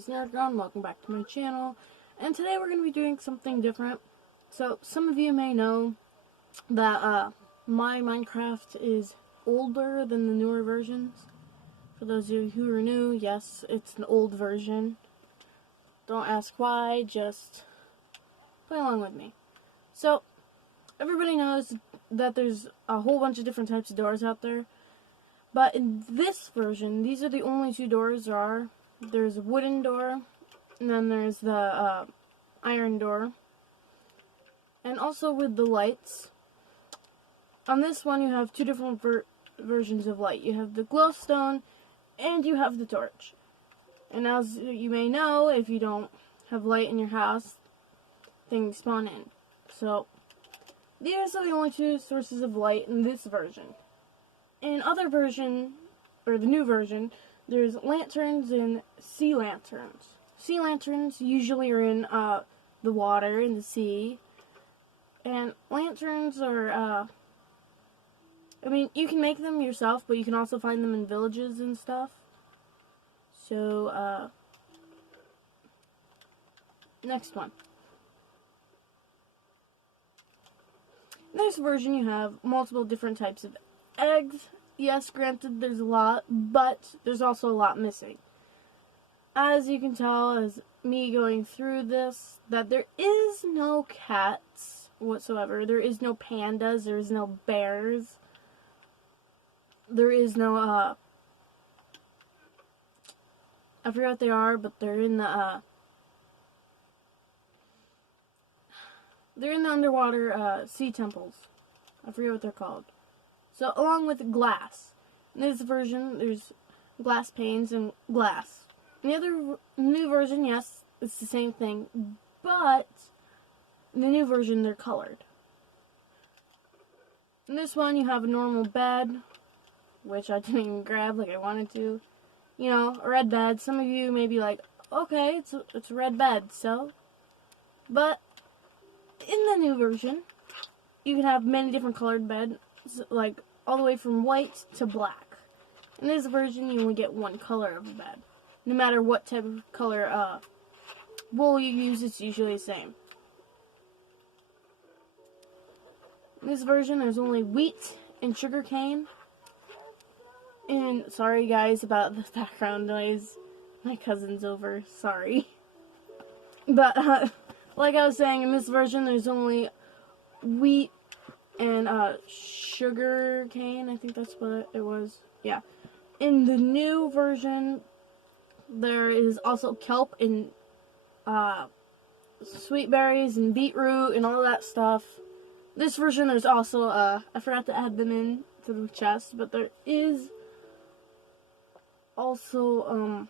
is Nerdgone. Welcome back to my channel. And today we're going to be doing something different. So, some of you may know that my Minecraft is older than the newer versions. For those of you who are new, yes, it's an old version. Don't ask why, just play along with me. So, everybody knows that there's a whole bunch of different types of doors out there. But in this version, these are the only two doors there are. There's a wooden door, and then there's the iron door. And also with the lights. On this one, you have two different versions of light. You have the glowstone, and you have the torch. And as you may know, if you don't have light in your house, things spawn in. So, these are the only two sources of light in this version. In other version, or the new version, there's lanterns and sea lanterns. Sea lanterns usually are in the water, in the sea. And lanterns are, I mean, you can make them yourself, but you can also find them in villages and stuff. So, next one. In this version, you have multiple different types of eggs. Yes, granted, there's a lot, but there's also a lot missing. As you can tell, as me going through this, that there is no cats whatsoever. There is no pandas. There is no bears. There is no, I forget what they are, but they're in the underwater, sea temples. I forget what they're called. So, along with glass. In this version, there's glass panes and glass. In the other new version, yes, it's the same thing, but in the new version, they're colored. In this one, you have a normal bed, which I didn't even grab like I wanted to. You know, a red bed. Some of you may be like, okay, it's a red bed, so. But in the new version, you can have many different colored beds, like all the way from white to black. In this version, you only get one color of a bed. No matter what type of color wool you use, it's usually the same. In this version, there's only wheat and sugar cane. And sorry guys about the background noise. My cousin's over, sorry. But like I was saying, in this version, there's only wheat and sugar cane. I think that's what it was. Yeah. In the new version, there is also kelp and sweet berries and beetroot and all that stuff. This version, there's also I forgot to add them in to the chest, but there is also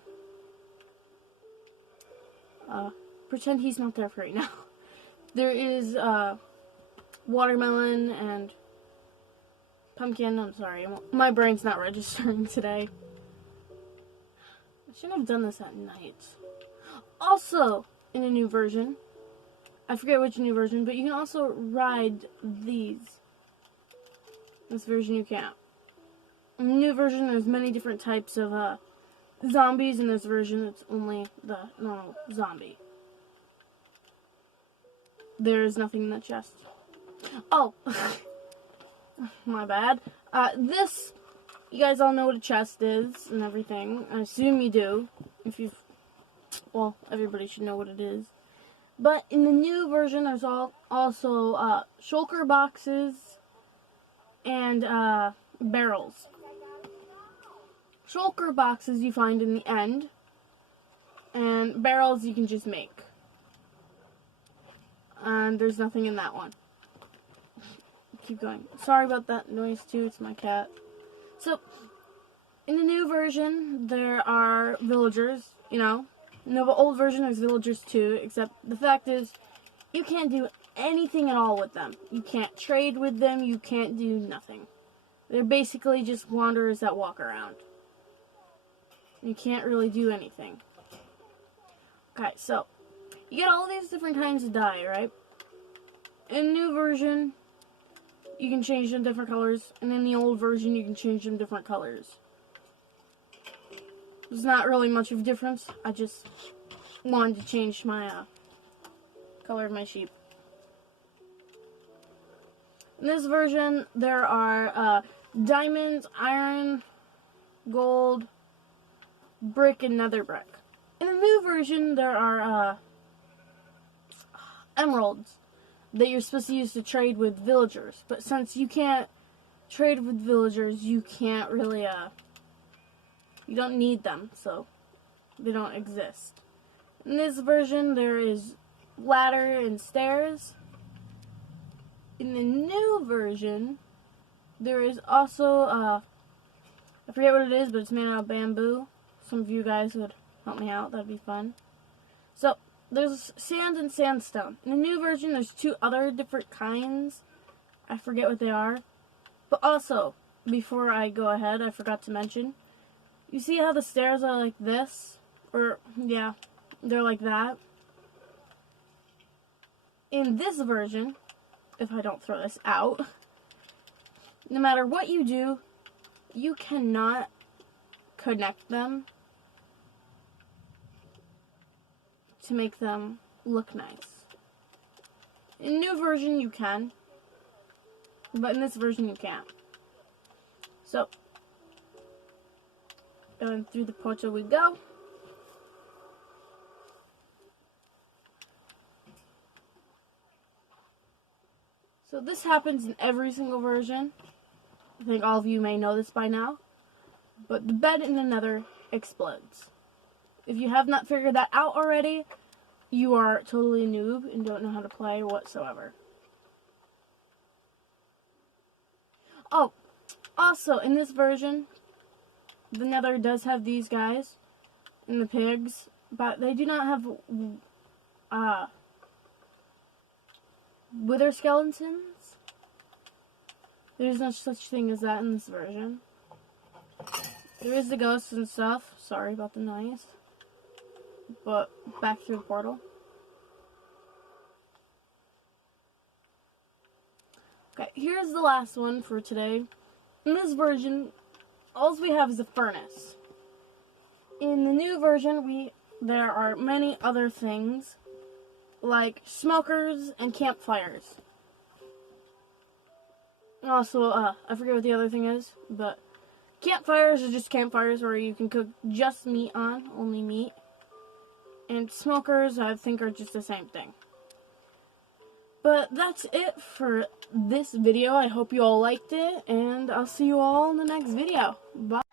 pretend he's not there for right now. There is watermelon and pumpkin. I'm sorry, my brain's not registering today. I shouldn't have done this at night. Also, in a new version, I forget which new version, but you can also ride these. This version you can't. In the new version, there's many different types of zombies. In this version, it's only the normal zombie. There is nothing in the chest. Oh, my bad. This, you guys all know what a chest is and everything. I assume you do. If you've, well, everybody should know what it is. But in the new version, there's also shulker boxes and barrels. Shulker boxes you find in the end, and barrels you can just make. And there's nothing in that one. Keep going. Sorry about that noise too, it's my cat. So, in the new version, there are villagers, you know. In the old version, there's villagers too, except the fact is, you can't do anything at all with them. You can't trade with them, you can't do nothing. They're basically just wanderers that walk around. You can't really do anything. Okay, so, you get all these different kinds of dye, right? In the new version, you can change them different colors, and in the old version, you can change them different colors. There's not really much of a difference. I just wanted to change my color of my sheep. In this version, there are diamonds, iron, gold, brick, and nether brick. In the new version, there are emeralds that you're supposed to use to trade with villagers. But since you can't trade with villagers, you can't really, you don't need them, so they don't exist. In this version, there is ladder and stairs. In the new version, there is also, I forget what it is, but it's made out of bamboo. Some of you guys would help me out, that'd be fun. So, there's sand and sandstone. In the new version, there's 2 other different kinds. I forget what they are. But also, before I go ahead, I forgot to mention, you see how the stairs are like this? Or, yeah, they're like that. In this version, if I don't throw this out, no matter what you do, you cannot connect them to make them look nice. In the new version, you can, but in this version, you can't. So, going through the portal we go. So this happens in every single version. I think all of you may know this by now. But the bed in the nether explodes. If you have not figured that out already, you are totally a noob and don't know how to play whatsoever. Oh, also in this version, the nether does have these guys and the pigs, but they do not have wither skeletons. There's no such thing as that in this version. There is the ghosts and stuff. Sorry about the noise. But back through the portal. Okay, here's the last one for today. In this version, all we have is a furnace. In the new version, there are many other things, like smokers and campfires. Also, I forget what the other thing is, but campfires are just campfires where you can cook just meat on, only meat. And smokers, I think, are just the same thing. But that's it for this video. I hope you all liked it, and I'll see you all in the next video. Bye.